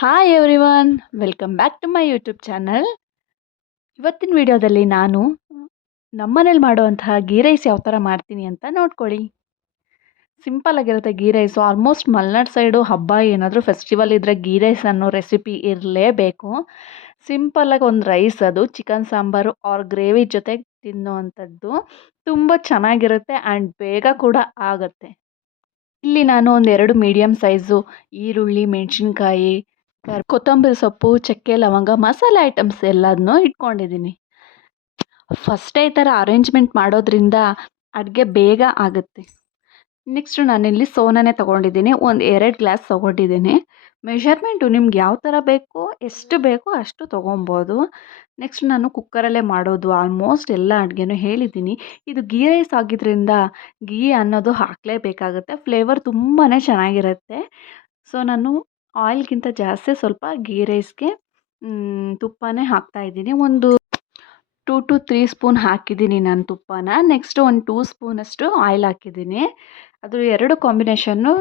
Hi everyone, welcome back to my YouTube channel. ಇವತ್ತಿನ ವಿಡಿಯೋದಲ್ಲಿ ನಾನು ನಮ್ಮನೇಲಿ ಮಾಡುವಂತಹ ಗೀ ರೈಸ್ ಯಾವ ಥರ ಮಾಡ್ತೀನಿ ಅಂತ ನೋಡ್ಕೊಳ್ಳಿ. ಸಿಂಪಲ್ ಆಗಿರುತ್ತೆ ghee rice. Almost Malenadu side ಹಬ್ಬ ಏನಾದರೂ ಫೆಸ್ಟಿವಲ್ ಇದ್ದರೆ ಗೀ ರೈಸ್ ಅನ್ನೋ ರೆಸಿಪಿ ಇರಲೇಬೇಕು. ಸಿಂಪಲ್ಲಾಗಿ ಒಂದು ರೈಸ್, ಅದು ಚಿಕನ್ ಸಾಂಬಾರು ಆರ್ ಗ್ರೇವಿ ಜೊತೆ ತಿನ್ನುವಂಥದ್ದು ತುಂಬ ಚೆನ್ನಾಗಿರುತ್ತೆ ಆ್ಯಂಡ್ ಬೇಗ ಕೂಡ ಆಗುತ್ತೆ. ಇಲ್ಲಿ ನಾನು ಒಂದು 2 ಮೀಡಿಯಮ್ ಸೈಜು ಈರುಳ್ಳಿ, ಮೆಣಸಿನ್ಕಾಯಿ, ಕೊತ್ತಂಬರಿ ಸೊಪ್ಪು, ಚಕ್ಕೆ, ಲವಂಗ, ಮಸಾಲೆ ಐಟಮ್ಸ್ ಎಲ್ಲದನ್ನೂ ಇಟ್ಕೊಂಡಿದ್ದೀನಿ. ಫಸ್ಟೇ ಈ ಥರ ಅರೇಂಜ್ಮೆಂಟ್ ಮಾಡೋದ್ರಿಂದ ಅಡುಗೆ ಬೇಗ ಆಗುತ್ತೆ. ನೆಕ್ಸ್ಟು ನಾನಿಲ್ಲಿ ಸೋನಾನೇ ತೊಗೊಂಡಿದ್ದೀನಿ. ಒಂದು 2 ಗ್ಲಾಸ್ ತೊಗೊಂಡಿದ್ದೀನಿ. ಮೆಷರ್ಮೆಂಟು ನಿಮ್ಗೆ ಯಾವ ಥರ ಬೇಕೋ, ಎಷ್ಟು ಬೇಕೋ ಅಷ್ಟು ತೊಗೊಬೋದು. ನೆಕ್ಸ್ಟ್ ನಾನು ಕುಕ್ಕರಲ್ಲೇ ಮಾಡೋದು. ಆಲ್ಮೋಸ್ಟ್ ಎಲ್ಲ ಅಡುಗೆನೂ ಹೇಳಿದ್ದೀನಿ. ಇದು ಗೀ ರೈಸ್ ಆಗಿದ್ದರಿಂದ ಗೀ ಅನ್ನೋದು ಹಾಕಲೇಬೇಕಾಗುತ್ತೆ. ಫ್ಲೇವರ್ ತುಂಬಾ ಚೆನ್ನಾಗಿರುತ್ತೆ. ಸೊ ನಾನು ಆಯಿಲ್ಗಿಂತ ಜಾಸ್ತಿ ಸ್ವಲ್ಪ ಗೀ ರೈಸ್ಗೆ ತುಪ್ಪನೇ ಹಾಕ್ತಾಯಿದ್ದೀನಿ. ಒಂದು 2 to 3 ಸ್ಪೂನ್ ಹಾಕಿದ್ದೀನಿ ನಾನು ತುಪ್ಪನ. ನೆಕ್ಸ್ಟು ಒಂದು 2 ಸ್ಪೂನಷ್ಟು ಆಯಿಲ್ ಹಾಕಿದ್ದೀನಿ. ಅದು 2 ಕಾಂಬಿನೇಷನ್ನು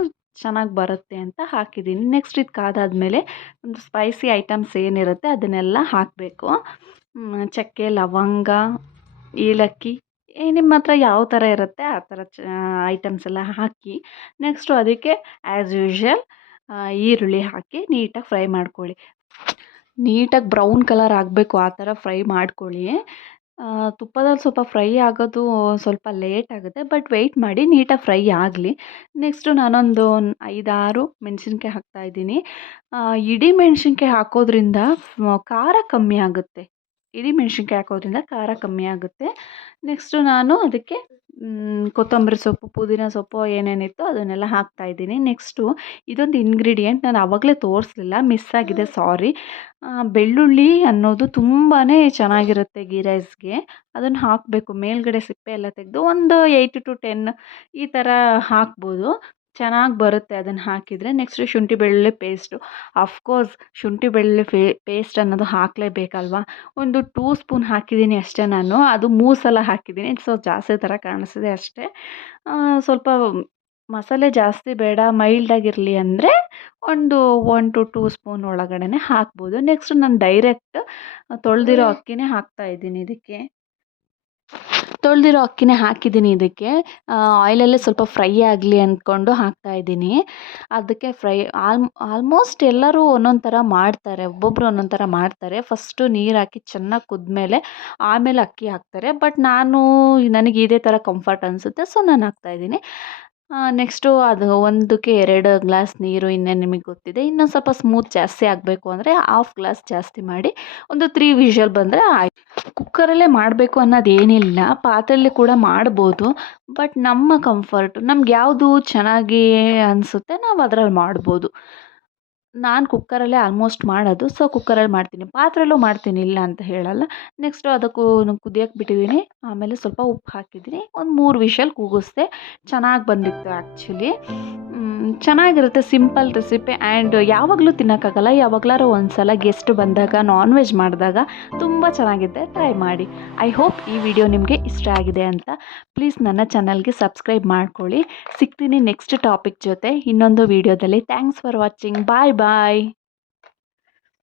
ಚೆನ್ನಾಗಿ ಬರುತ್ತೆ ಅಂತ ಹಾಕಿದ್ದೀನಿ. ನೆಕ್ಸ್ಟ್ ಇದು ಕಾದಾದಮೇಲೆ ಒಂದು ಸ್ಪೈಸಿ ಐಟಮ್ಸ್ ಏನಿರುತ್ತೆ ಅದನ್ನೆಲ್ಲ ಹಾಕಬೇಕು. ಚಕ್ಕೆ, ಲವಂಗ, ಏಲಕ್ಕಿ, ನಿಮ್ಮ ಹತ್ರ ಯಾವ ಥರ ಇರುತ್ತೆ ಆ ಥರ ಐಟಮ್ಸ್ ಎಲ್ಲ ಹಾಕಿ, ನೆಕ್ಸ್ಟು ಅದಕ್ಕೆ ಆ್ಯಸ್ ಯೂಶ್ವಲ್ ಈರುಳ್ಳಿ ಹಾಕಿ ನೀಟಾಗಿ ಫ್ರೈ ಮಾಡ್ಕೊಳ್ಳಿ. ನೀಟಾಗಿ ಬ್ರೌನ್ ಕಲರ್ ಆಗಬೇಕು, ಆ ಥರ ಫ್ರೈ ಮಾಡ್ಕೊಳ್ಳಿ. ತುಪ್ಪದಲ್ಲಿ ಸ್ವಲ್ಪ ಫ್ರೈ ಆಗೋದು ಸ್ವಲ್ಪ ಲೇಟ್ ಆಗುತ್ತೆ, ಬಟ್ ವೆಯ್ಟ್ ಮಾಡಿ, ನೀಟಾಗಿ ಫ್ರೈ ಆಗಲಿ. ನೆಕ್ಸ್ಟು ನಾನೊಂದು 5-6 ಮೆಣಸಿನ್ಕಾಯಿ ಹಾಕ್ತಾಯಿದ್ದೀನಿ. ಇಡೀ ಮೆಣಸಿನ್ಕಾಯಿ ಹಾಕೋದ್ರಿಂದ ಖಾರ ಕಮ್ಮಿ ಆಗುತ್ತೆ. ಇಡೀ ಮೆಣಸಿನ್ಕಾಯಿ ಹಾಕೋದ್ರಿಂದ ಖಾರ ಕಮ್ಮಿ ಆಗುತ್ತೆ. ನೆಕ್ಸ್ಟು ನಾನು ಅದಕ್ಕೆ ಕೊತ್ತಂಬರಿ ಸೊಪ್ಪು, ಪುದೀನ ಸೊಪ್ಪು ಏನೇನಿತ್ತು ಅದನ್ನೆಲ್ಲ ಹಾಕ್ತಾಯಿದ್ದೀನಿ. ನೆಕ್ಸ್ಟು ಇದೊಂದು ಇಂಗ್ರೀಡಿಯೆಂಟ್ ನಾನು ಆವಾಗಲೇ ತೋರಿಸಲಿಲ್ಲ, ಮಿಸ್ ಆಗಿದೆ, ಸಾರಿ. ಬೆಳ್ಳುಳ್ಳಿ ಅನ್ನೋದು ತುಂಬಾ ಚೆನ್ನಾಗಿರುತ್ತೆ ಗೀ ರೈಸ್ಗೆ. ಅದನ್ನು ಹಾಕಬೇಕು. ಮೇಲ್ಗಡೆ ಸಿಪ್ಪೆ ಎಲ್ಲ ತೆಗೆದು ಒಂದು 8 to 10 ಈ ಥರ ಹಾಕ್ಬೋದು, ಚೆನ್ನಾಗಿ ಬರುತ್ತೆ ಅದನ್ನು ಹಾಕಿದರೆ. ನೆಕ್ಸ್ಟು ಶುಂಠಿ ಬೆಳ್ಳುಳ್ಳಿ ಪೇಸ್ಟು. ಅಫ್ಕೋರ್ಸ್ ಶುಂಠಿ ಬೆಳ್ಳುಳ್ಳಿ ಪೇಸ್ಟ್ ಅನ್ನೋದು ಹಾಕಲೇಬೇಕಲ್ವ. ಒಂದು 2 ಸ್ಪೂನ್ ಹಾಕಿದ್ದೀನಿ ಅಷ್ಟೇ ನಾನು. ಅದು 3 ಸಲ ಹಾಕಿದ್ದೀನಿ, ಸೊ ಜಾಸ್ತಿ ಥರ ಕಾಣಿಸ್ತಿದೆ ಅಷ್ಟೇ. ಸ್ವಲ್ಪ ಮಸಾಲೆ ಜಾಸ್ತಿ ಬೇಡ, ಮೈಲ್ಡಾಗಿರಲಿ ಅಂದರೆ ಒಂದು 1 to 2 ಸ್ಪೂನ್ ಒಳಗಡೆ ಹಾಕ್ಬೋದು. ನೆಕ್ಸ್ಟ್ ನಾನು ಡೈರೆಕ್ಟ್ ತೊಳೆದಿರೋ ಅಕ್ಕಿನೇ ಹಾಕ್ತಾಯಿದ್ದೀನಿ ಇದಕ್ಕೆ. ತೊಳೆದಿರೋ ಅಕ್ಕಿನೇ ಹಾಕಿದ್ದೀನಿ ಇದಕ್ಕೆ. ಆಯಿಲಲ್ಲೇ ಸ್ವಲ್ಪ ಫ್ರೈ ಆಗಲಿ ಅಂದ್ಕೊಂಡು ಹಾಕ್ತಾಯಿದ್ದೀನಿ. ಅದಕ್ಕೆ ಆಲ್ಮೋಸ್ಟ್ ಎಲ್ಲರೂ ಒಂದೊಂದು ಥರ ಮಾಡ್ತಾರೆ, ಒಬ್ಬೊಬ್ಬರು ಒಂದೊಂದು ಥರ ಮಾಡ್ತಾರೆ. ಫಸ್ಟು ನೀರು ಹಾಕಿ ಚೆನ್ನಾಗಿ ಕುದ್ಮೇಲೆ ಆಮೇಲೆ ಅಕ್ಕಿ ಹಾಕ್ತಾರೆ, ಬಟ್ ನನಗೆ ಇದೇ ಥರ ಕಂಫರ್ಟ್ ಅನಿಸುತ್ತೆ, ಸೊ ನಾನು ಹಾಕ್ತಾಯಿದ್ದೀನಿ. ನೆಕ್ಸ್ಟು ಅದು 1ಕ್ಕೆ 2 ಗ್ಲಾಸ್ ನೀರು, ಇನ್ನೇನು ನಿಮಗೆ ಗೊತ್ತಿದೆ. ಇನ್ನೊಂದು ಸ್ವಲ್ಪ ಸ್ಮೂತ್ ಜಾಸ್ತಿ ಆಗಬೇಕು ಅಂದರೆ 1/2 ಗ್ಲಾಸ್ ಜಾಸ್ತಿ ಮಾಡಿ ಒಂದು 3 ವಿಷಲ್ ಬಂದರೆ ಆಯಿತು. ಕುಕ್ಕರಲ್ಲೇ ಮಾಡಬೇಕು ಅನ್ನೋದೇನಿಲ್ಲ, ಪಾತ್ರೆಯಲ್ಲಿ ಕೂಡ ಮಾಡ್ಬೋದು. ಬಟ್ ನಮ್ಮ ಕಂಫರ್ಟು, ನಮ್ಗೆ ಯಾವುದು ಚೆನ್ನಾಗಿ ಅನಿಸುತ್ತೆ ನಾವು ಅದರಲ್ಲಿ ಮಾಡ್ಬೋದು. ನಾನು ಕುಕ್ಕರಲ್ಲೇ ಆಲ್ಮೋಸ್ಟ್ ಮಾಡೋದು, ಸೊ ಕುಕ್ಕರಲ್ಲಿ ಮಾಡ್ತೀನಿ. ಪಾತ್ರೆಯಲ್ಲೂ ಮಾಡ್ತೀನಿ, ಇಲ್ಲ ಅಂತ ಹೇಳಲ್ಲ. ನೆಕ್ಸ್ಟು ಅದಕ್ಕೂ ಕುದಿಯೋಕ್ಕೆ ಬಿಟ್ಟಿದ್ದೀನಿ. ಆಮೇಲೆ ಸ್ವಲ್ಪ ಉಪ್ಪು ಹಾಕಿದ್ದೀನಿ. ಒಂದು 3 ವಿಷಲ್ ಕೂಗಿಸ್ದೆ, ಚೆನ್ನಾಗಿ ಬಂದಿತ್ತು ಆ್ಯಕ್ಚುಲಿ. ಚೆನ್ನಾಗಿರುತ್ತೆ, ಸಿಂಪಲ್ ರೆಸಿಪಿ. ಆ್ಯಂಡ್ ಯಾವಾಗಲೂ ತಿನ್ನೋಕ್ಕಾಗಲ್ಲ, ಯಾವಾಗಲಾರು ಒಂದು ಸಲ ಗೆಸ್ಟ್ ಬಂದಾಗ, ನಾನ್ ವೆಜ್ ಮಾಡಿದಾಗ ತುಂಬ ಚೆನ್ನಾಗಿದೆ, ಟ್ರೈ ಮಾಡಿ. ಐ ಹೋಪ್ ಈ ವಿಡಿಯೋ ನಿಮಗೆ ಇಷ್ಟ ಆಗಿದೆ ಅಂತ. ಪ್ಲೀಸ್ ನನ್ನ ಚಾನಲ್ಗೆ ಸಬ್ಸ್ಕ್ರೈಬ್ ಮಾಡ್ಕೊಳ್ಳಿ. ಸಿಗ್ತೀನಿ ನೆಕ್ಸ್ಟ್ ಟಾಪಿಕ್ ಜೊತೆ ಇನ್ನೊಂದು ವಿಡಿಯೋದಲ್ಲಿ. Thanks for watching. Bye bye.